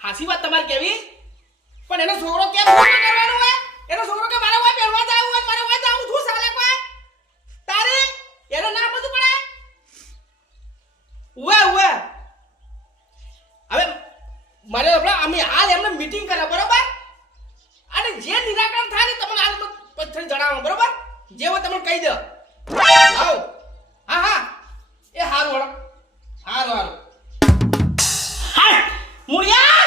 હાસી વાત તમારે કેવી પણ એનો છોકરો કેમ ફોન કરવાનો હોય એનો છોકરો કે મારે હોય પહેરવા જાવું હોય મારે હોય જાવું છું સાલે કોઈ તારે એને ના બધું પડે ઉવે હવે મારે આપણે અમે હાલ એમને મીટિંગ કરે બરોબર અને જે નિરાકરણ થાય ને તમને હાલ પછી જણાવો બરોબર જે હોય તમને કહી દો આવ હા એ હારું હારું મુળિયા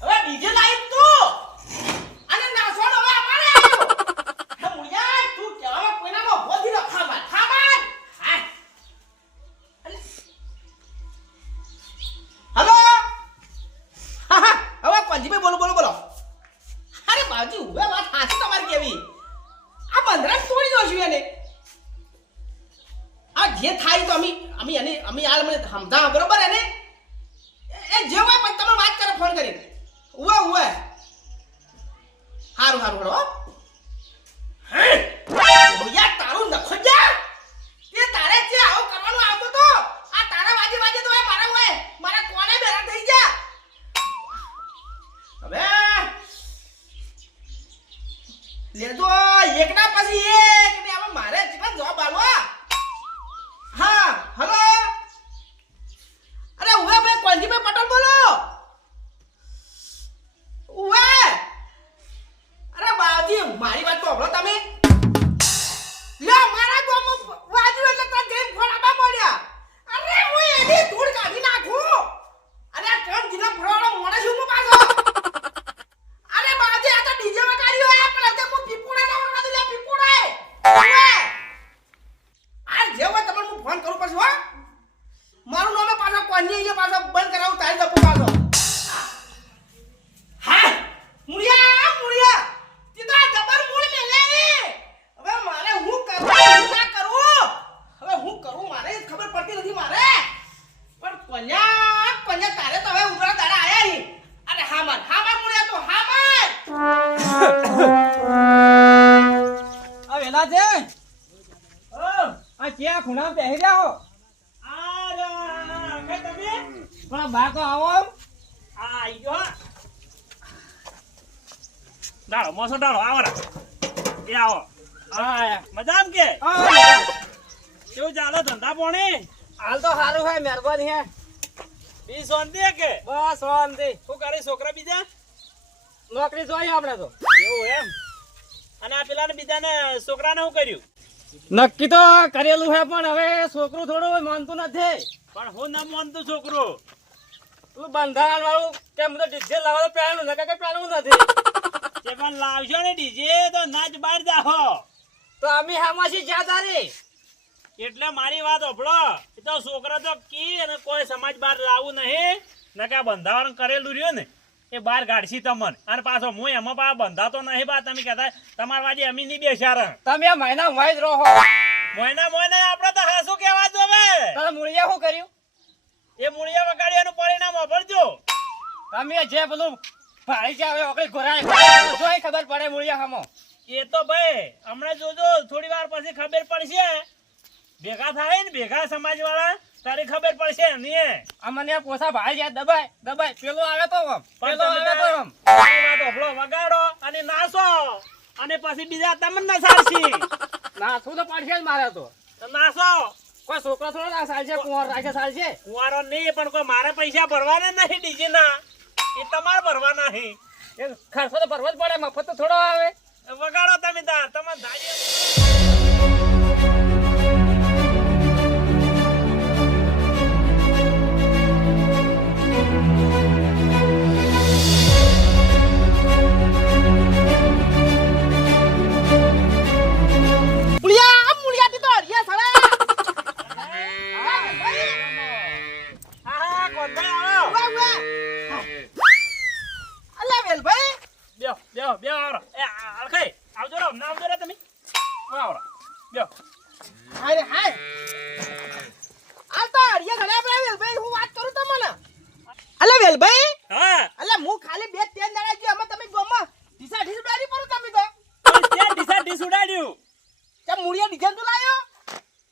હવે ડીજે લાઈવ તું અને નાસોડ હવે અમારે આવ્યો હે મુળિયા તું કેવા કોઈનામાં બોધી નો ખામાન હા હેલો હા હવે પંજીભાઈ બોલો અરે બાજી હવે વાત હાચી તમારી કેવી આ બંદરા તોડી દો છું એને આ જે થાય તો અમે હાલ મને સમજા બરોબર એને એ જે હોય પછી તમે વાત કરો ફોન કરી ઉવે હારું હો યાર તારું નખો જા તે તારે જે આવો કરવાનું આવતો તો આ તારા વાજે તો મારા હોય મારા કોને બેરા થઈ જા હવે લેજો એકના પછી એક ને હવે મારે કેટલા જવાબ આલો હા હેલો અરે ઉવે ભાઈ કોંજીભાઈ પટેલ બોલો ઉવે અરે બાજી મારી વાત તો સાંભળો તમે લ્યો મારા ગામમાં વાજુ એટલે તને જઈને ફોન આપવા પડ્યા અરે હું એની ધૂળ કાઢી નાખું અરે આ ટ્રેન જીના ફરવાનો મોડે છું હું પાછો અરે બાજી આ તો ડીજે વગાડ્યો આ પણ તે હું પીપુડા ના વગાડી લે પીપુડા ઉવે આ જે હોય તમને હું ફોન કરું પછી હો મારું નામે પાછો કોની એટલે પાછો બંધ કરાવું તારી જપો પાછો હા મુળિયા તી તો જબર મૂળ મેલે હવે મારે હું કરું ના કરું હવે હું કરું મારે ખબર પડતી નથી મારે પણ કોન્યા તારે તો હવે ઉભરા દાડા આયા હી અરે હા માર મુળિયા તો હા માર આ વેલા છે આ ક્યાં ખૂણા બેહી રહ્યા હો પણ બહાર તો આવો આઈ ગયો ડાળો મોસો ડાળો આવો ને એ આવો મજામ કે કેવું ચાલે ધંધા પોણી હાલ તો સારું હે મહેરબાની હે બી શાંતિ કે બસ શાંતિ શું કરે છોકરા બીજા નોકરી જોઈએ આપણે તો એવું એમ અને આ પેલા બીજાને છોકરાને શું કર્યું નક્કી તો કરેલું હે પણ હવે છોકરું થોડું માનતું નથી પણ હું ના માનતું છોકરું તું બંધારણ વાળું કેમ તો ડીજે લાવો તો પ્લાન નકા કઈ પ્લાન નથી તે પણ લાવશો ને ડીજે તો નાચ બહાર જાહો તો અમે હામાસી જ્યાં તારી એટલે મારી વાત ઓભળો એ તો છોકરા તો કી અને કોઈ સમાજ બહાર લાવવું નહીં નકા બંધારણ કરેલું રહ્યું ને એ બહાર ગાડશી તમને અને પાછો હું એમાં પા બંધાતો નહીં બા તમે કહેતા તમારા વાજે અમી નહીં બેસાર તમે મહિના મોય જ રહો મોયના આપણે તો હાસું કહેવા જોવે તારે મૂળિયા શું કર્યું એ મૂળિયા વગાડ્યાનું પરિણામ અભરજો તમે જે પેલું ભાઈ છે હવે ઓકળી ઘોરાય જોઈ ખબર પડે મૂળિયા હમો એ તો ભાઈ હમણાં જોજો થોડી વાર પછી ખબર પડશે ભેગા થાય ને ભેગા સમાજ વાળા તારી ખબર પડશે ને અમને પોસા ભાઈ છે દબાય પેલો આવે તો વગાડો અને નાચો અને પછી બીજા તમને નસાડશી નાચું તો પડશે જ મારે તો નાચો કોઈ છોકરો થોડો ના સાલશે કુંવર રાખે સાલશે કુંવારો નહીં પણ કોઈ મારે પૈસા ભરવાના નહીં ડીજે ના એ તમારે ભરવાના નહીં એ ખર્ચો તો ભરવો જ પડે મફત તો થોડો આવે વગાડો તમે તમારે ધારી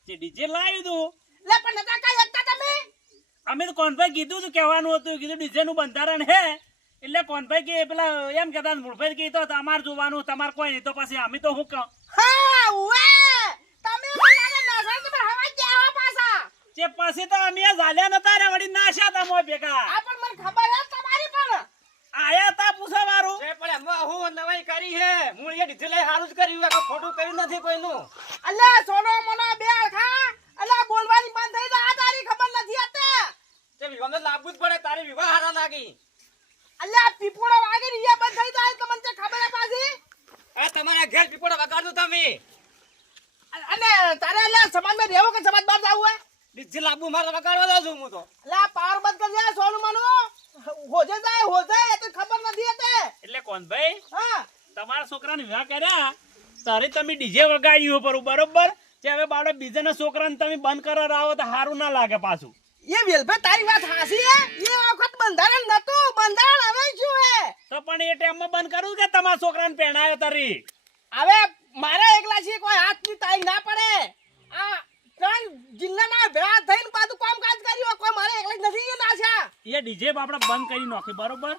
ડીજે લાવ્યું તું લે પણ નતા કઈ હતા તમે અમે તો કોણ ભાઈ કીધું તું કહેવાનું હતું કીધું ડીજે નું બંધારણ હે એટલે કોનભાઈ કે પેલા એમ કહેતા ને મૂળભાઈ કે તો તમારે જોવાનું તમારે કોઈ નહીં તો પછી અમે તો હું કહું હા ઉવે તમે મને નાસા કે હવા દેવા પાછા જે પછી તો અમે ઝાલ્યા નતા રે વળી નાશ્યા તા મોય ભેગા આ પણ મને ખબર હે તમારી પણ આયા તા પૂછવા વાળું એ પણ એમાં હું નવાઈ કરી હે મૂળીએ ડીજે લઈ હારું જ કર્યું હે, કોઈ ખોટું કર્યું નથી કોઈનું. અલ્યા સોનો મોનો બે ખા અલ્યા બોલવાની બંધ થઈ જા તારી ખબર નથી આતે તે વિવાહને લાવવું જ પડે, તારી વિવાહ હારા લાગી. અલ્યા પીપોડો વાગી રીયા બંધ થઈ જાય તો મને તે ખબર હે પાછી આ તમારા ઘેર પીપોડો વગાડતું તમે. અને તારે અલ્યા સમાજમાં રહેવો કે સમાજ બહાર જાવું હે ડીજે લાવવું મારે વગાડવા દઉં છું હું તો. અલ્યા પાવર બંધ કરજે સોનું મનો હોજે જાય હોજે એ તો ખબર નથી આતે એટલે કોનભાઈ હા તમારા છોકરાને વિવાહ કર્યા તારે તમે ડીજે વગાડ્યું પરું બરોબર કે હવે બાળક બીજાના છોકરાને તમે બંધ કરવા આવો તો સારું ના લાગે પાછું. એ વેલભાઈ તારી વાત હાસી હે એ વખત બંધારણ નતું બંધારણ હવે શું હે તો પણ એ ટાઈમમાં બંધ કરવું કે તમારા છોકરાને પહેણાયો તારી. હવે મારા એકલા છે કોઈ હાથની તાઈ ના પડે આ ત્રણ જિલ્લાના ભેળા થઈને પાછું કામકાજ કર્યું કોઈ મારે એકલા જ નથી એ નાશા એ ડીજે આપણે બંધ કરી નાખી બરોબર.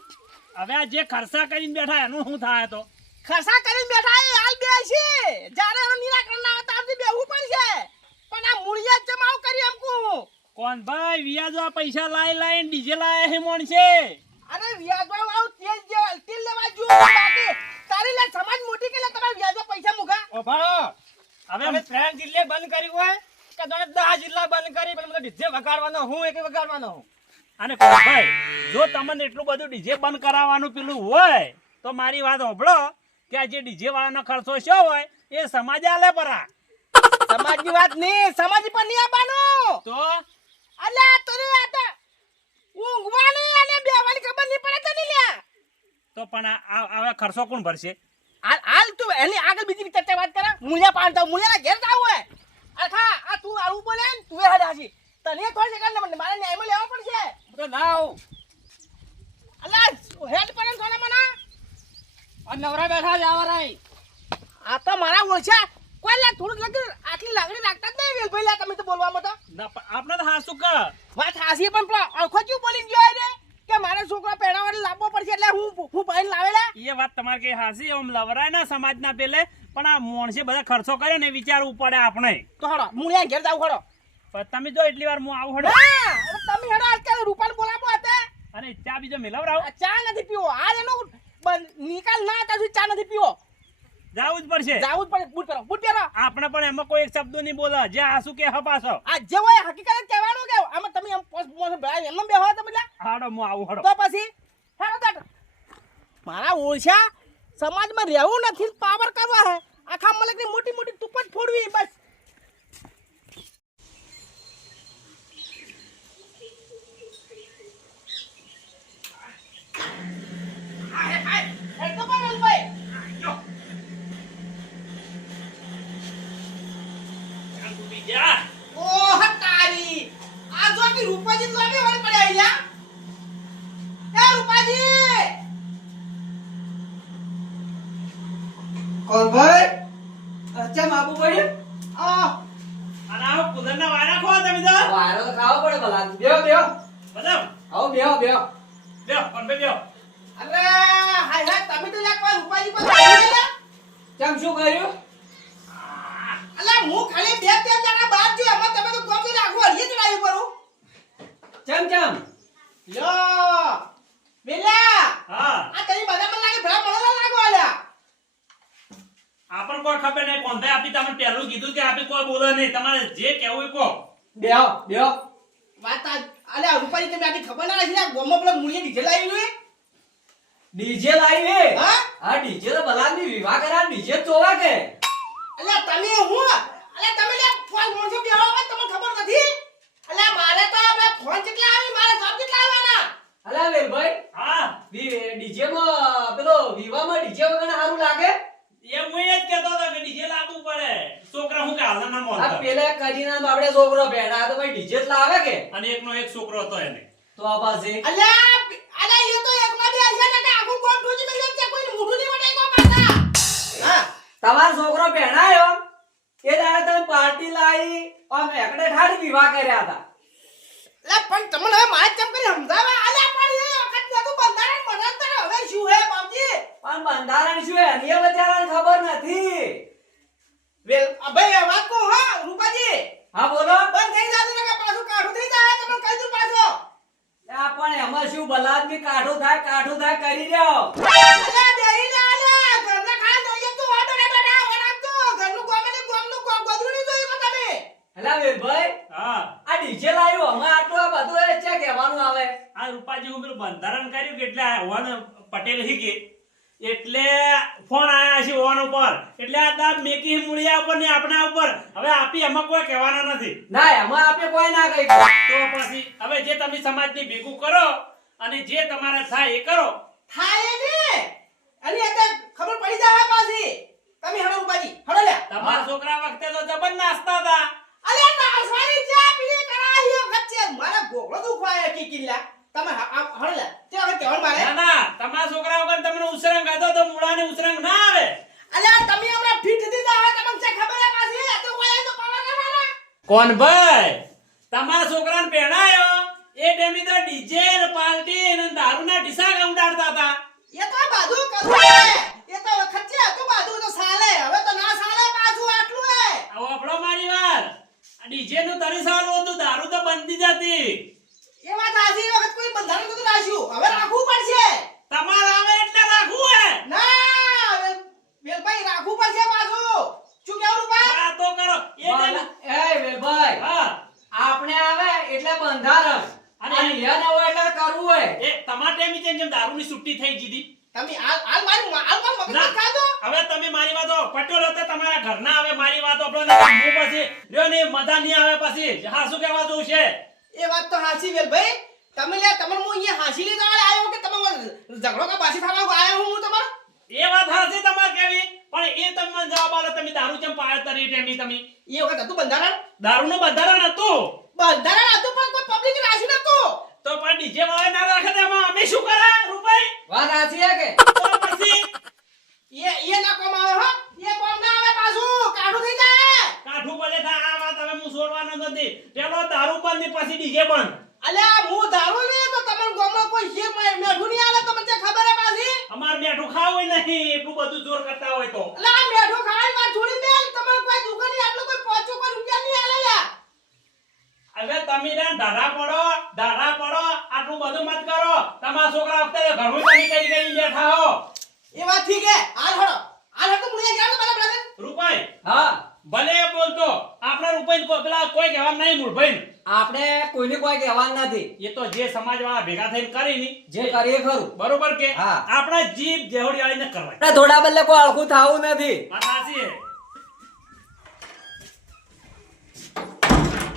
હવે આ જે ખર્ચા કરીને બેઠા એનું શું થાય તો ખર્ચા કરીને બેઠા એ હાલ બે છે જ્યારે એનું નિરાકરણ ના આવતા આવતી બેહવું પડશે પણ આ મૂળિયા જમાવ કરી એમકુ કોણ ભાઈ વ્યાજો આ પૈસા લાઈ ડીજે લાય હે મોણ છે. અરે વ્યાજવા આવ તેલ લેવા જો બાકી તારી લે સમાજ મોટી કે લે તમારે વ્યાજો પૈસા મુગા ઓ ભાડો હવે હવે 3 જિલ્લે બંધ કર્યું હોય કે તમે 10 જિલ્લા બંધ કરી પણ મને ડીજે વગાડવાનો હું એક વગાડવાનો હું. અને કોણ ભાઈ જો તમને એટલું બધું ડીજે બંધ કરાવવાનું પેલું હોય તો મારી વાત સાંભળો કે આ જે ડીજે વાળાનો ખર્ચો શું હોય એ સમાજ આલે પરા. સમાજની વાત નહીં સમાજ પર નહીં આવવાનું તો અલ્યા તને આતા ઊંઘવાની અને બેવાની ખબર નહીં પડે તને લે તો પણ આ હવે ખર્ચો કોણ ભરશે? હાલ તું એની આગળ બીજી ચર્ચા વાત કરા મૂલ્યા પાડતા મૂલ્યાના ઘેર જાવ હોય અખા આ તું આવું બોલે ને તું એ હડાસી તને થોડી સેકન્ડ મારે ન્યાયમાં લેવો પડશે તો ના આવું. અલ્યા હેડ પડે થોડા મને આ નવરા બેઠા જ આવરાય. આ તો મારા ઓળખ્યા કોઈ લા થોડું લગી આટલી લાગણી રાખતા જ નહીં વેલ ભાઈ લા તમે તો બોલવામાં તો ના પણ આપણે તો હાસુ કે વાત હાસી પણ પેલો અળખો ચૂ બોલી ગયો રે કે મારે છોકરો પહેણાવાળી લાવવો પડશે એટલે હું ભાઈને લાવેલા એ વાત તમારે કઈ હાસી આમ લવરાય ના સમાજના પેલે પણ આ મોણસે બધા ખર્ચો કર્યો ને વિચારવું પડે આપણે. તો હડો મૂળિયા ઘેર જાવ હડો પણ તમે જો એટલી વાર હું આવું હડો હા અરે તમે હેડો અત્યારે રૂપાલ બોલાવો હતા અને ચા બીજો મેલાવરાવ આ ચા નથી પીવો આ એનો નિકાલ ના હતા સુધી ચા નથી પીવો જાવું જ પડશે. જાવું જ પડે બૂટ પહેરો આપણે પણ એમાં કોઈ એક શબ્દો નહીં બોલે જે હાસુ કે હપાસો. આ જે હોય હકીકત જ કહેવાનું કે આમાં તમે એમ પોસ ભાઈ એમને બેહો તો બધા હાડો હું આવું હડો તો પછી હેડો તાટ મારા ઓળશા સમાજમાં રહેવું નથી પાવર કરવા હે આખા મલકની મોટી મોટી તુપ જ ફોડવી બસ ઓહ તારી આ જો કે રૂપાજી તો આવી વળી પડ્યા અહીંયા એ રૂપાજી કોણ ભાઈ અચ્છા માપુ પડ્યું. અને આ કુદરના વાયરા ખો તમે તો વાયરો તો ખાવો પડે ભલા. બેહો બેહો બધા આવો બેહો બેહો બેહો પણ બેહો. અરે હાય હાય તમે તો લા કોઈ રૂપાજી પર આવી ગયા કેમ શું કર્યું? અલા હું ખાલી બે ત્રણ જણા બાદ જો અમે તમે તો કોમ થી રાખો હરિયે જ લાવી પરું ચમ યો બેલા હા આ તઈ બધા મને લાગે ભલા મળેલા લાગો આલ્યા આપણ કોઈ ખબર નહીં કોણ ભાઈ આપી તમને પહેલું કીધું કે આપી કોઈ બોલે નહીં તમારે જે કહેવું એ કહો. બેહો બેહો. વાત આ અલ્યા રૂપાજી તમે આની ખબર ના રાખી ગોમો પેલા મુળીએ ડીજે લાવી નું ડીજે લાવી હે. હા આ ડીજે તો ભલાની વિવાહ કરા ડીજે ચોવા કે અલ્યા તમે હું અલ્યા તમે લે ફોન મોણસો બેહો હોય તમને ખબર નથી અલ્યા મારે તો હવે ફોન કેટલા આવી મારે જવાબ કેટલા આવવાના અલા વેલભાઈ હા ડીજે માં પેલો વિવાહમાં ડીજે વગર સારું લાગે. એ હું એ જ કહેતો હતો કે ડીજે લાવવું પડે છોકરા હું કે હાલના ના આ મોનતા પેલા કરીના બાપડે છોકરો બેઠા તો ભાઈ ડીજે જ લાવે કે અને એકનો એક છોકરો હતો એને તો આ પાસે અલ્યા અલ્યા એ તો એકલા બે હશે ને આખું કોમ ઠોજી મેલ્યો છે કોઈ મોઢું નહીં વટાઈ કો પાછા હા તમારો છોકરો પહેણાયો એ દાડે તમે પાર્ટી લાવી આમ એકડે ઠાડી વિવાહ કર્યા હતા. લે પણ તમને હવે માર ચમ કરી સમજાવે અલ્યા પણ એ વખત નતું બંધારણ બનાવતા પણ બંધારણ શું એની બચારાને ખબર નથી. વેલ આ ભાઈ આ વાત કહું હા રૂપાજી હા બોલો. બંધ થઈ જાતું ને કે પાછું કાઢું થઈ જાય તમે કહી દઉં પાછો આ પણ એમાં શું ભલા આદમી કાઠું થાય કરી રહ્યો. અલ્યા બેહી લે અલ્યા ઘરના ખાન જોઈએ તો વાટો ને બેઠા વરાગતો ઘરનું ગોમનું ગોદરું નહીં જોયું કો તમે એલા વેલભાઈ હા આ ડીજે લાવ્યું અમે આટલું આ બધું એ છે કહેવાનું આવે. આ રૂપાજી હું પેલું બંધારણ કર્યું કે એટલે આ વન પટેલ હીગે એટલે ફોન આયા છે ઓન ઉપર એટલે આ દાબ મેકી મૂળિયા ઉપર ને આપણા ઉપર હવે આપી એમાં કોઈ કહેવાના નથી ના એમાં આપણે કોઈ ના કહી. તો પછી હવે જે તમે સમાજની ભેગું કરો અને જે તમારે થાય એ કરો થાય ને અને અત્યારે ખબર પડી જાય પાછી તમે હડો રૂપાજી હડો લે તમારા છોકરા વખતે તો જબર નાસ્તા હતા અલ્યા નાસવાની ચા પીલી કરાયો ખચ્ચે મારા ગોળો દુખવાય કી કિલ્લા તમે હડો લે તે હવે કેવળ મારે ના ના તમારા છોકરા વગર તમને ઉસરંગ હતો તો મૂળાને ઉસરંગ ના આવે અલ્યા તમે હમણાં ફીટ થી જાવ તમને છે ખબર હે પાછી આ તો કોઈ તો પાવર ના કોણ ભાઈ તમારા છોકરાને પહેણાયો એ ટેમી તો ડીજે ને પાર્ટી ને દારૂના ઢીસા ઉડાડતા હતા એ તો બાદુ કરું હે એ તો ખચ્ચે તો બાદુ તો સાલે હવે તો ના સાલે પાછું આટલું હે આવો આપણો મારી વાર આ ડીજે નું તરી સારું હતું દારૂ તો બંધી જતી એ વાત આજી વખત કોઈ બંધારણ તો રાખ્યું હવે રાખવું પડશે તમારે આવે એટલે રાખવું હે ના વેલભાઈ રાખવું પડશે પાછું શું કેવું રૂપા વાતો કરો એ ટેમી એ વેલભાઈ હા આપણે આવે એટલે બંધારણ અને અને યન હોય એટલે કરવું હોય. એ તમાર ટેમી જેમ દારૂની છુટ્ટી થઈ ગઈ તમે હાલ મારી હાલ માર મગજ ના. ખાજો હવે તમે મારી વાતો પટોળ હતા તમારા ઘરના આવે મારી વાતો આપણને હું પછી લ્યો ને મજા નહીં આવે પછી હા શું કહેવા દઉં છે એ વાત તો હાચી વેલભાઈ તમે લે તમને હું અહીંયા હાસી લીધા આવ્યો કે તમે ઝઘડો કે પાછી થવા આવ્યો હું તમારો એ વાત હાચી તમાર કેવી પણ એ તમને જવાબ આલો તમે દારૂ ચમ પાયા તરી ટેમી તમે એ વખત હતું બંધારણ દારૂનું બંધારણ હતું બંધારણ હતું પણ કોઈ પબ્લિક રાજી નતું તો પણ ડીજે વાળા ના રાખે તો એમાં અમે શું કરા રૂપાઈ વાત સાચી છે કે તો પછી એ ના કોમ આવે હો એ કોમ ના આવે પાછું કાઢું થઈ જાય કાઠું ભલે થાય આ વાત હવે હું છોડવાનો નથી પેલો દારૂ બંધ ને પછી ડીજે બંધ અલ્યા હું દારૂ લે તો તમને ગોમમાં કોઈ શેર મેઠું નહીં આલે તમને ખબર હે પાછી અમાર બેઠું ખાવું નહીં એટલું બધું જોર કરતા હોય તો અલ્યા આ મેઠું ખાવાની વાત છોડી દે તમને કોઈ દુકાની આટલું કોઈ પાંચો કોઈ રૂપિયા નહીં આલે લ્યા હવે તમે ને ધારા પડો આટલું બધું મત કરો તમારા છોકરા વખતે ઘણું તમે કરી બેઠા હો એ વાત ઠીક હે હાલ હડો મુળિયા ગયા તો મારા બ્રધર રૂપાઈ હા ભલે એ બોલતો આપણા રૂપાઈ પેલા કોઈ કહેવા નહીં મૂળભાઈ આપણે કોઈને કોઈ કહેવાનું નથી. એ તો જે સમાજ વાળા ભેગા થઈને કરી ની જે કરીએ ખરું. બરોબર કે હા. આપણા જીભ જેવડી આવીને કરવાય આપણે થોડા બદલે કોઈ અળખું થવું નથી. વાત સાચી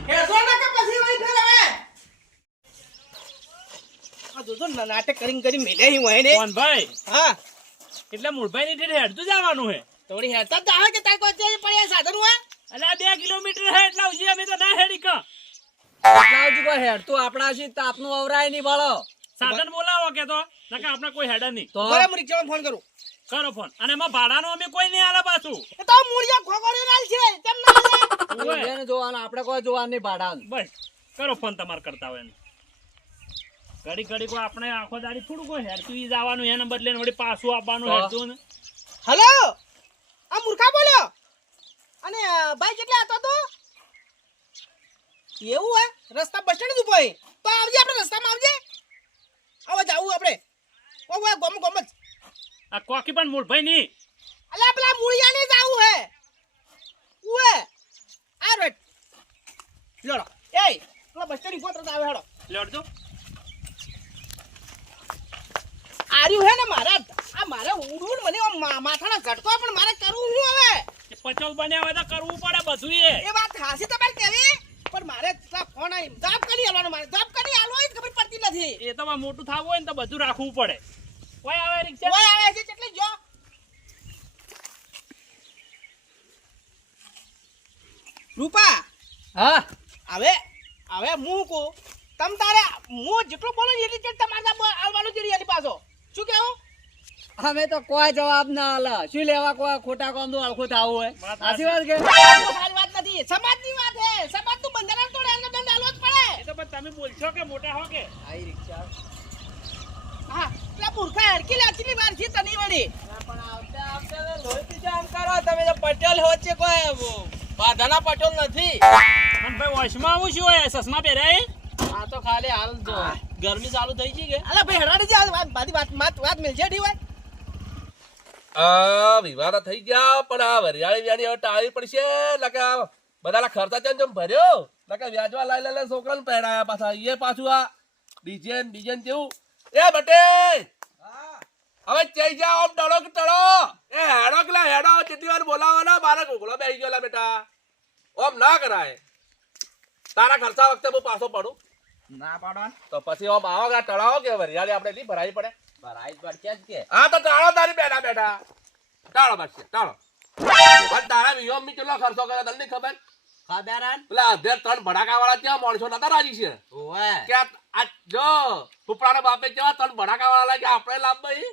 છે હેસો ના કે પછી વળી ફેર હવે આ જોજો નાટક કરી મેલે હી હોય ને કોણ ભાઈ હા એટલે મૂળભાઈ ની ઠેઠ હેડતું જવાનું હે થોડી હેતા તો આવે કે તાર કોઈ ચેજ પડ્યા સાધન હોય એટલે આ 2 કિલોમીટર હે એટલા ઉજી અમે તો ના હેડી કા એટલા હજુ કોઈ હેડતું આપણા છે તાપનું અવરાય નહીં ભળો. સાધન બોલાવો કે તો નકા આપણે કોઈ હેડે નહીં તો બરાબર મુરી ચલો ફોન કરું કરો ફોન અને એમાં ભાડાનો અમે કોઈ નહીં આલે પાછું એ તો મુળિયા ખોગોડી રાલ છે કેમ ના આલે ઓય. એને જોવાનું આપણે કોઈ જોવાનું નહીં ભાડાનું. બસ કરો ફોન તમારે કરતા હોય એને ઘડી કોઈ આપણે આખો દાડી થોડું કોઈ હેડતું ઈ જવાનું એને બદલે ને વળી પાછું આપવાનું તો. હેડતું ને હેલો આ મૂર્ખા બોલ્યો અને ભાઈ કેટલા હતો તો એવું હે રસ્તા બસ સ્ટેન્ડ ઉભો હે તો આવજે આપણે રસ્તામાં આવજે આવા જાવું આપણે ઓય ગમ જ આ કોકી પણ મૂળભાઈ નહીં અલ્યા પેલા મુળિયા ને જાવું હે ઉએ આ રેટ લડો એય પેલા બસ સ્ટેન્ડ ઉપર આવે હેડો લેડજો આર્યું હે ને મારે ઉડું મને માથાનો ઝટકો પણ મારે કરવું હું હવે કે પચોલ બન્યા હોય તો કરવું પડે બધું એ વાત હાસી તમારે કેવી પણ મારે ફોન આવી જવાબ કરી આલવાનો મારે જવાબ કરી આલવો એ ખબર પડતી નથી એ તો મોટું થવું હોય ને તો બધું રાખવું પડે કોઈ આવે રિક્ષા ઓય આવે છે કેટલી જો રૂપા હા હવે હું કો તમ તારે હું જેટલું બોલું એટલી ચેટ તમારે આલવાનું જેડી એની પાછો શું કેવું અમે તો કોઈ જવાબ ના આલે. શું લેવા કોઈ ખોટા કામનું અળખું થવું હોય. સાચી વાત કે સારી વાત નથી સમાજની વાત હે સમાજનું બંધારણ તોડે એનો દંડ આલવો જ પડે એ તો પણ તમે બોલશો કે મોટા હો કે આઈ રિક્ષા હા પેલા મૂર્ખા હરકી લાચીની વાર છે તની વળી તમે તો પટેલ હો છે કોઈ બાધાના પટેલ નથી. અને ભાઈ વશમાં આવું શું હોય ચશ્મા પહેરાય આ તો ખાલી હાલ જો ગરમી ચાલુ થઈ ગઈ કે અલા ભાઈ હેડાડી જા મારી વાત મિલશે ઠી હોય વિવાદ થઈ ગયા પણ આ વરિયાળી વ્યાડી હવે ટાળી પડશે લકા બધા ખર્ચા જેમ ભર્યો લકા વ્યાજવા લઈ છોકરાને પહેરાયા પાછા એ પાછું આ ડીજે જેવું એ બટે હવે ચઈ જા આમ ટળો કે ટળો એ હેડો કે હેડો જેટલી વાર બોલાવવાના મારા ઘોઘળો બેસી ગયો બેટા ઓમ ના કરાય તારા ખર્ચા વખતે હું પાછો પડું ના પાડવા તો પછી ઓમ આવો કે ટળાવો કે વરિયાળી આપણે નહીં ભરાવી પડે ભરાઈ પડશે જ કે હા તો ટાળો તારી બેઠા બેઠા ટાળો બસ ટાળો પણ તારા વિયોમ ની કેટલો ખર્ચો કર્યો તને નહીં ખબર ખબર પેલા અધેર ત્રણ ભડાકા વાળા ત્યાં માણસો નતા રાજી છે ઓવે કે આ જો ફૂફડાના બાપે કેવા ત્રણ ભડાકા વાળા કે આપણે લાભ ભાઈ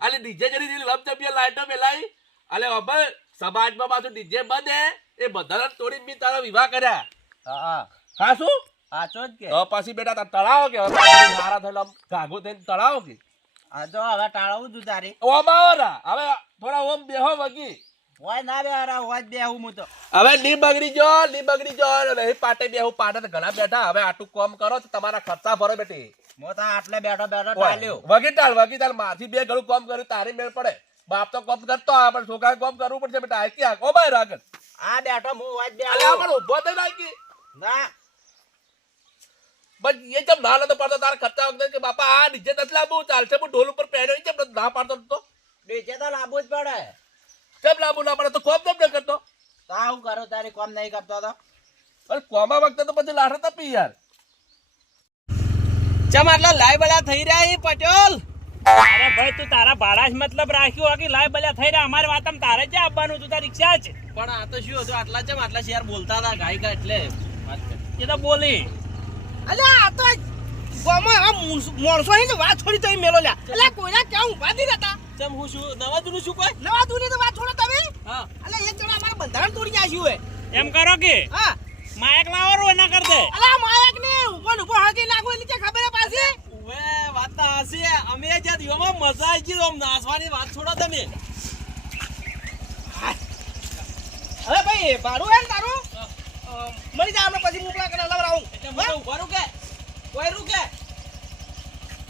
અને ડીજે જરી લપ ચપીએ લાઈટો મેલાઈ અલે હવે સમાજમાં પાછું ડીજે બધે એ બધાને તોડી મી તારા વિવાહ કર્યા હા હા શું સાચો જ કે હવે પાછી બેટા તાર તળાવો કે હવે પાછું મારા થયેલા ઘાઘો થઈને તળાવો કે આ તો હવે ટાળવું છું તારી ઓમ આવો ના હવે થોડા ઓમ બેહો વગી હોય ના બે હારા હોય જ બેહું હું તો હવે ની બગડી જો નહીં પાટે બેહું પાટે તો ઘણા બેઠા હવે આટલું કોમ કરો તો તમારા ખર્ચા ભરો બેટી હું તો આટલે બેઠો ટાળ્યો વગી ટાળ માથી બે ઘણું કોમ કર્યું તારી મેળ પડે બાપ તો કોમ કરતો આ પણ છોકરા કોમ કરવું પડશે બેટા આકી આ ઓ ભાઈ રાખ આ બેઠો હું હોય જ અલ્યા બેહું પણ ઉભો થઈ નાખી ના બસ એ જેમ ના નતો પડતો તારા ખર્ચા વખતે કે બાપા આ નીચે નથી લાવવું ચાલશે હું ઢોલ ઉપર પહેર્યો છે પણ ના પાડતો તો નીચે તો લાવવું જ પડે કેમ લાવવું ના પડે તો કોમ કેમ ન કરતો તો હું કરું તારી કોમ નહીં કરતો તો પણ કોમા વખતે તો પછી લાઠ તપી યાર ચમ આટલા લાઈ બલા થઈ રહ્યા છે પટેલ અરે ભાઈ તું તારા ભાડા જ મતલબ રાખ્યું કે લાય બલ્યા થઈ રહ્યા અમારી વાતમ તારે જ આપવાનું તું તારી રિક્ષા છે પણ આ તો શું હતું આટલા ચમ આટલા શેર બોલતા હતા ગાયકા એટલે વાત કરી. એ તો બોલી અલ્યા આ તો ગામમાં આ માણસો હે ને વાત થોડી તો મેલો લ્યા અલ્યા કોઈના ક્યાં ઊભા નહીં રહેતા ચમ હું શું નવા જૂનું શું કોઈ નવા દુની તો વાત છોડો તમે હા અલ્યા એક જણા અમારા બંધારણ તોડી નાખ્યું હે એમ કરો કે હા માયક લાવો એના કર દે અલ્યા માયક ને ઉપર હળગી નાખો એટલે કે ખબર હે પાછી ઓવે વાત તો હસી અમે જે દિવસમાં મજા આવી ગઈ આમ નાસવાની વાત છોડો તમે હવે ભાઈ ભાડું હે ને તારું મળી જાય આપણે પછી મોકલા કરે લવરાવું એટલે મને ઉભા રૂ કે કોઈ રૂ કે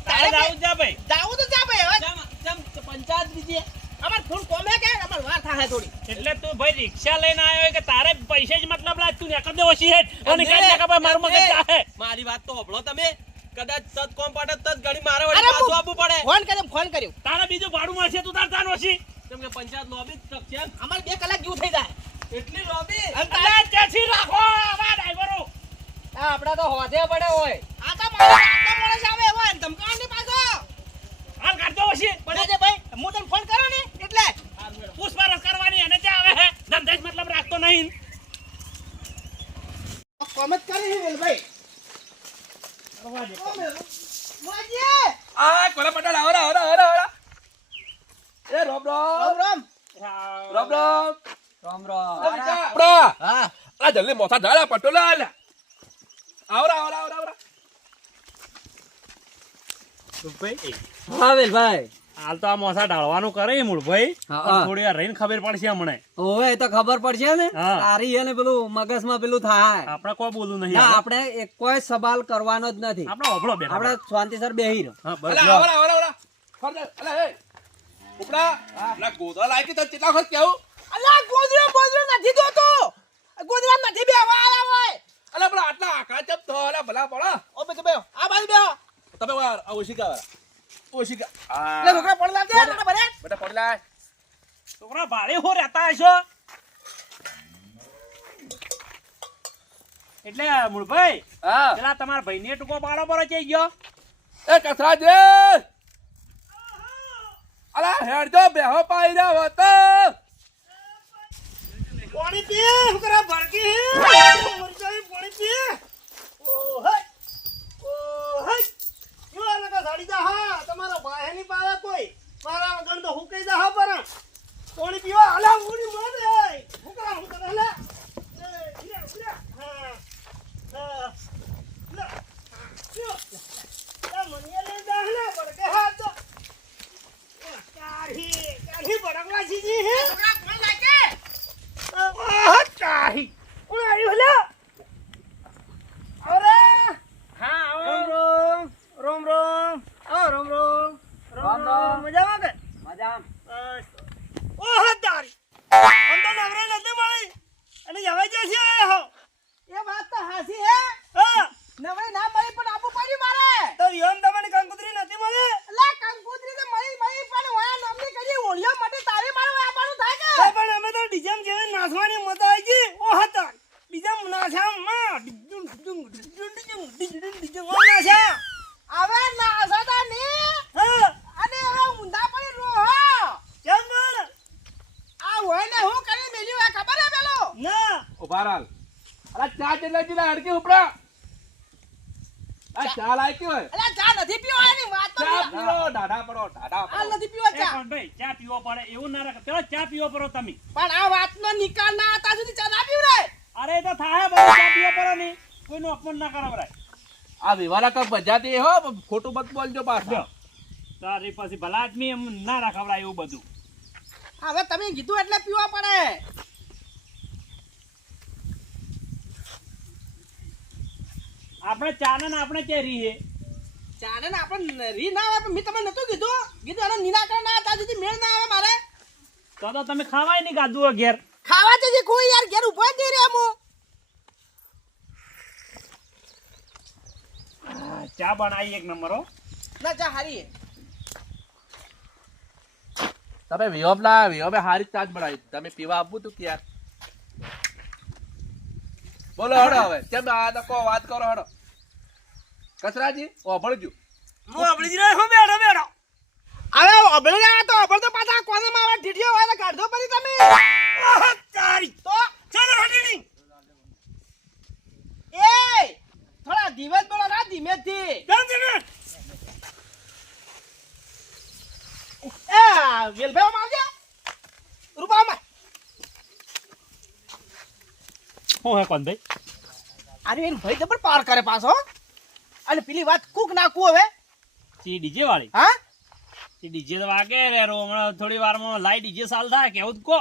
તારે જાવું જ જા ભાઈ જાવું તો જા ભાઈ હવે ચમ પંચાયત બીજી અમાર ફૂલ કોમે કે અમાર વાર થાય થોડી એટલે તું ભાઈ રિક્ષા લઈને આવ્યો હોય કે તારે પૈસે જ મતલબ લાગ તું ને દે ઓછી હેઠ અને કાઈ ના ભાઈ મારું મગજ ચાહે મારી વાત તો હોભળો તમે કદાચ તત કોમ પાડે તત ઘડી મારે વળી પાછું આપવું પડે ફોન કર્યો તારે બીજું ભાડું મળશે તું તાર તાર ઓછી કેમ કે પંચાયત લોબી તક છે અમાર 2 કલાક જેવું થઈ જાય એટલી લોબી અરે ત્યાંથી રાખો આવા ડ્રાઈવરો આપડા તો હોધે પડે હોય આ તો માણસ આવે એવો ધમકાવાની પાછો હાલ કાઢતો ઓછી પડે છે ભાઈ હું તને ફોન કરો ને એટલે પૂછપરછ કરવાની અને ત્યાં આવે હે ધંધે જ મતલબ રાખતો નહીં કોમેન્ટ કરી હે ભાઈ મોજી આ કોલા પટેલ આવરા એ રોમ રામ આપડા હા આ જલ્દી મોથા ઢાળા પટોલા આલ્યા આવરા હા વેલભાઈ હાલ તો આ મોસા ઢાળવાનું કરે મૂળ ભાઈ હા. પણ થોડી વાર રહીને ખબર પડશે હમણે ઓવે એ તો ખબર પડશે ને હા. તારી એને પેલું મગજમાં પેલું થાય આપણે કોઈ બોલવું નહીં ના હવે. આપણે એક કોઈ સવાલ કરવાનો જ નથી આપણે ઓભળો બેઠા આપણે શાંતિસર બેહી રહો હા બસ અલા આવરા ફરજે અલા એ ઉપડા અલા ગોદા લાગી તો કેટલા વખત કેવું અલા ગોદરો નથી દોતો ગોદરા નથી બેવા આયા હોય અલા પણ આટલા આખા ચપ તો અલા ભલા પડા ઓ બે બેહો આ બાજુ બેહો તમે વાર ઓશિકા લે છોકરા પડ લાવજે મને ભરે બેટા પડલા છોકરા ભાડે હો રહેતા હશો એટલે મૂળભાઈ હા પેલા તમારા ભાઈને ટૂંકો પાડો પર જઈ ગયો એ કથરા દે અલા હેડજો બેહો પાઈ ના હોત પાણી પી છોકરા ભડકી મરચાઈ પાણી પી ઓ હે યો લગા સાડી જા હા તમારો ભાઈ ની પાવે કોઈ મારા વગર તો હુકઈ જા હા પર પાણી પીવા હાલા ઉડી મોદે છોકરા હું કરે લે ઉડા હા લે યો તા મનિયા લે જા હે ભડકે હા તો કાઢી ભડકલા સીજી મજામાં કે મજામાં. ઓહો તારી આમ તો નવરે નથી મળી અને હવે જશે હો એ વાત તો હાસી હે હા નવરી ના મળી પણ આપવું પડ્યું મારે તો વિહોમ તમને કંકુતરી નથી મળી એટલે કંકુતરી તો મળી પણ વાયા નોમની કરી ઓળિયો માટે તારે મારે આવવાનું થાય કે તો પણ અમે તો ડીજમ જેવી નાચવાની મજા આવી ગઈ ઓહો તારી ડીજમ નાચામાં ડીજમ નાચા હવે નાસતા ની હા અને હવે ઊંધા પડી રોહો કેમ પણ આ હોય ને હું કરી મેલ્યું આ ખબર હે પેલો ના ઉભા રાલ અલા ચા જેટલા જેટલા હડકી ઉપડા આ ચા લાયકી હોય એટલે ચા નથી પીવો એની વાત તો ચા નહીં. પીવો ડાઢા પડો ડાઢા આ પડો નથી પીવો એ ચા પણ ભાઈ ચા પીવો પડે એવું ના રાખે પેલો ચા પીવો પડો તમે પણ આ વાતનો નિકાલ ના હતા સુધી ચા ના પીવ રે અરે એ તો થાય બધું ચા પીવો પડો નહીં કોઈનું અપમાન ના કરો બરાય આ વિવાલા કપ બજાતી હો ખોટું મત બોલજો પાછો તારી પછી ભલા આદમી એમ ના રાખાવડાય એવું બધું હવે તમે કીધું એટલે પીવા પડે આપણે ચાને ને આપણે કે રીએ ચાને ને આપણે રી ના આવે પણ મેં તમને નતું કીધું આનો નિરાકરણ ના હતા સુધી મેળ ના આવે મારે તો તમે ખાવાય નહીં ગાધું ઘેર ખાવા જજે કોઈ યાર ઘેર ઉભો જ નહીં રે હું ચા બનાવી એક નંબર હો ના ચા હારી તમે વિહોમે હારી ચાજ બનાવી તમે પીવા આપવું તું કે યાર બોલો હડો હવે કેમ આ તો કો વાત કરો હડો કચરાજી ઓભળજો હું આપણી જ રહ્યો બેઠો બેઠો હવે અબળી રહ્યા તો અબળ તો પાછા કોનામાં આવે ઢીઢિયો હોય તો કાઢો પડી તમે ઓહો તારી તો ચાલો હટીની એ થોડા ધીમે બોલો ના ધીમેથી કેમ છે ને એ વેલભાઈ આવજે રૂપામાં શું હે કોણ ભાઈ અરે એન ભાઈ જબર પાર કરે પાછો અને પેલી વાત કુક નાખું હવે સી ડીજે વાળી હા સી ડીજે તો વાગે રે રો હમણાં થોડી વારમાં લાઈ ડીજે સાલ થાય કેવું તો કો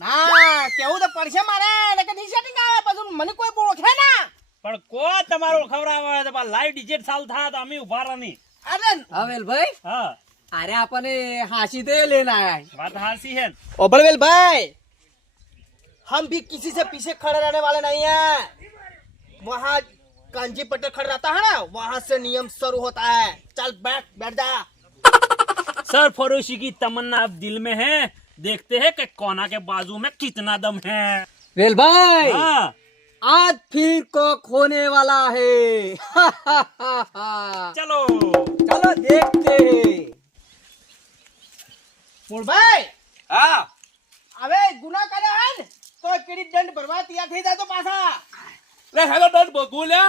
ના કેવું તો પડશે મારે એટલે કે સેટિંગ આવે પછી મને કોઈ ઓળખે ના પણ કો તમારો ખવડાવે તો લાઈવ ડીજે સાલ થાય તો અમે ઉભા રહી અરે હવેલભાઈ હા અરે આપણને હાસી દે લેના આયા વાત હાસી है ओबड़वेल भाई हम भी किसी से पीछे खड़े रहने वाले नहीं हैं वहाँ कांजी पटेल खड़ा रहता है ना वहाँ से नियम शुरू होता है चल बैठ जा सरफरोशी की तमन्ना अब दिल में है देखते हैं कि कोना के बाजू में कितना दम है વેલભાઈ हाँ आज फिर को खोने वाला है चलो चलो देखते हैं भाई હા હવે ગુના કર્યો હે ને તો કેડી દંડ ભરવા તૈયાર થઈ જાય તો પાછા લે હેલો દંડ ભોગવું લે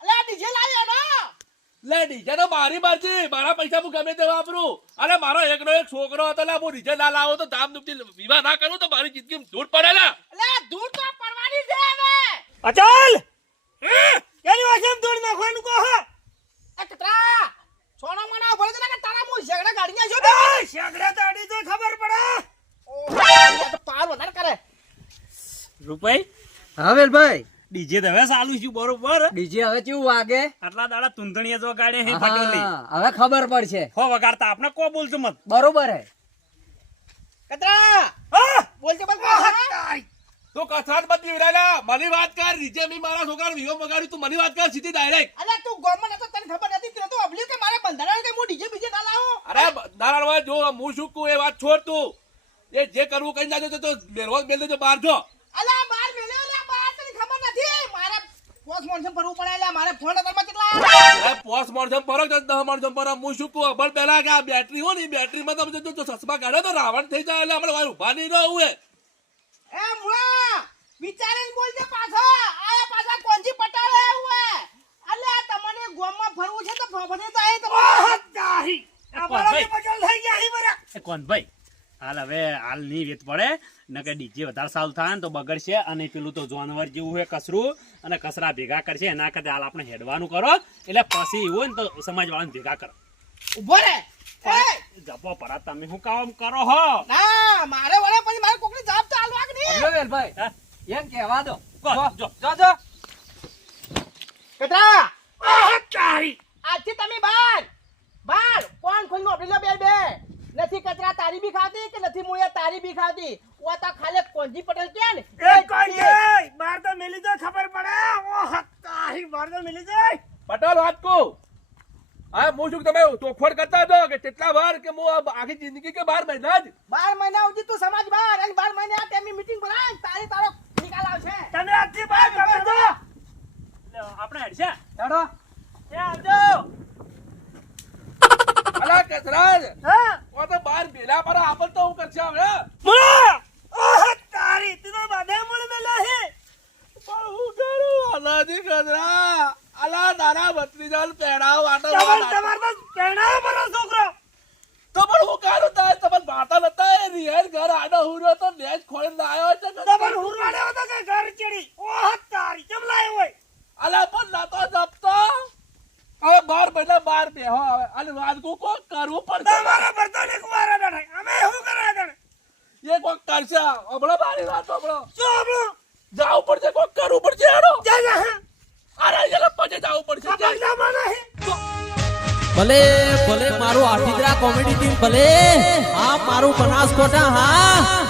અલે ડીજે લાવ્યો ને લે ડીજે તો મારી મરજી મારા પૈસા હું ગમે તે વાપરું અને મારો એકનો એક છોકરો હતો લે હું ડીજે ના લાવો તો ધામ ધૂમથી વિવાહ ના કરું તો મારી જિંદગી ધૂળ પડે લે અલે દૂર તો પડવાની છે હવે અચલ કેની વાસમ દોડ નાખવાનું કહો એ કતરા સોના મના ભલે તો કે તારા મુ ઝગડા ગાડીયા છો એ શેગડા તાડી તો ખબર પડે ઓહો તો પાર વધારે કરે રૂપાઈ હા વેલભાઈ ડીજે તો હવે ચાલુ છું બરોબર ડીજે હવે કેવું વાગે આટલા દાડા તુંતણીએ જો ગાડે હે પટોલી હા, હવે ખબર પડશે હો વગાડતા આપણે કો બોલશું મત બરોબર હે કતરા હા બોલજે બસ તું કસરત મત વિરાલા મને વાત કર ડીજે મી મારા છોકરાને વિવાહ મગાડ્યું તું મને વાત કર સીધી ડાયરેક્ટ અલે તું ગોમન હતો તને ખબર નથી તું તો અબલ્યું કે મારે બંધારણ કે હું ડીજે બીજે ના લાવો અરે નારાયણ જો હું શું કહું એ વાત છોડ તું એ જે કરવું કઈ નાખજો તો મેલવા મેલ દેજો બહાર જો અલે બાર મેલે અલે બાર તને ખબર નથી મારે પોસ્ટ મોર્ટમ ભરવું પડે એટલે મારે ફોન નંબરમાં કેટલા અરે પોસ્ટ મોર્ટમ પર 10 મોર્ટમ પર હું શું કહું અબર પહેલા કે આ બેટરી હો ને બેટરીમાં તમે જો સસમા કાઢો તો રાવણ થઈ જાય એટલે આપણે વાર ઉભા નહીં રહું એ મુળા વિચારીને બોલજે પાછો આયા પાછા કોંજી પટાવે હુએ અલે આ તમને ગોમમાં ફરવું છે તો ફફડે તો આય તો ઓહો તારી આ બરાબર પટલ થઈ ગયા હી બરા એ કોણ ભાઈ હાલ હવે હાલ નહીં વેત પડે નકે ડીજે વધારે સાલ થાય ને તો બગડશે અને પેલું તો જાનવર જેવું હોય કસરું અને કસરા ભેગા કરશે એના કરતા હાલ આપણે હેડવાનું કરો એટલે પછી એવું હોય ને તો સમાજ વાળાને ભેગા કરો ઉભો રે એ જપો પરા તમે શું કામ કરો હો ના મારે વળે પછી મારે કોકની જવાબ તો આલવા કે નહીં હવે વેલભાઈ હા? એમ કહેવા દો કો, જો. જો કતરા ઓહો તારી આજથી તમે બાર બાર કોણ ખોઈનો આપણે બે બે નથી ખાતી ઓ તો ખાલી કોંજી પટેલ કે ને એ કોઈ કે બાર તો મિલી જાય ખબર પડે ઓ તારી બાર તો મિલી જાય પટેલ વાત કો હા હું શું તમે તોફડ કરતા હતો કે કેટલા વાર કે હું આ આખી જિંદગી કે 12 મહિના જ 12 મહિના સુધી તું સમાજ બહાર અને 12 મહિના ટેમી મીટિંગ ભરાય તારી તારો નિકાલ આવશે તમે આટલી બાર તમે તો આપણે હેડશે હેડો એ આવજો અલા કસરાજ હા ઓ તો 12 ભેલા પર આપણ તો હું કરશે હવે મુળા ઓહ તારી તું તો બાધે મુળ મેલા હે પણ હું કરું અલાજી કસરા અલા દાના ભત્રીજાલ પેડાવ આટો તમાર તો પેણાવ બરો છોકરો તો પણ હું કરું તાર તમને બાતા નતા એ રિયલ ઘર આડો હુરો તો નેજ ખોળીને આવ્યો છે તમાર હુરવાડે હતો કે ઘર ચડી ઓહ તારી કેમ લાયો હોય અલા પણ ના તો જપતો હવે 12 મહિના 12 બેહો હવે અને વાદકુ કોક કરવું પડશે તમારા બર્તન એક વાર અડાય અમે શું કરાય તને એ કોક કરશે હમણાં મારી વાત હમણાં શું આપણો જાવું પડશે કોક કરવું પડશે હેડો જા જા અરે એટલે પછી જાવું પડશે પગલા માના હે ભલે ભલે મારું આઠીદરા કોમેડી ટીમ ભલે હા મારું બનાસકોટા હા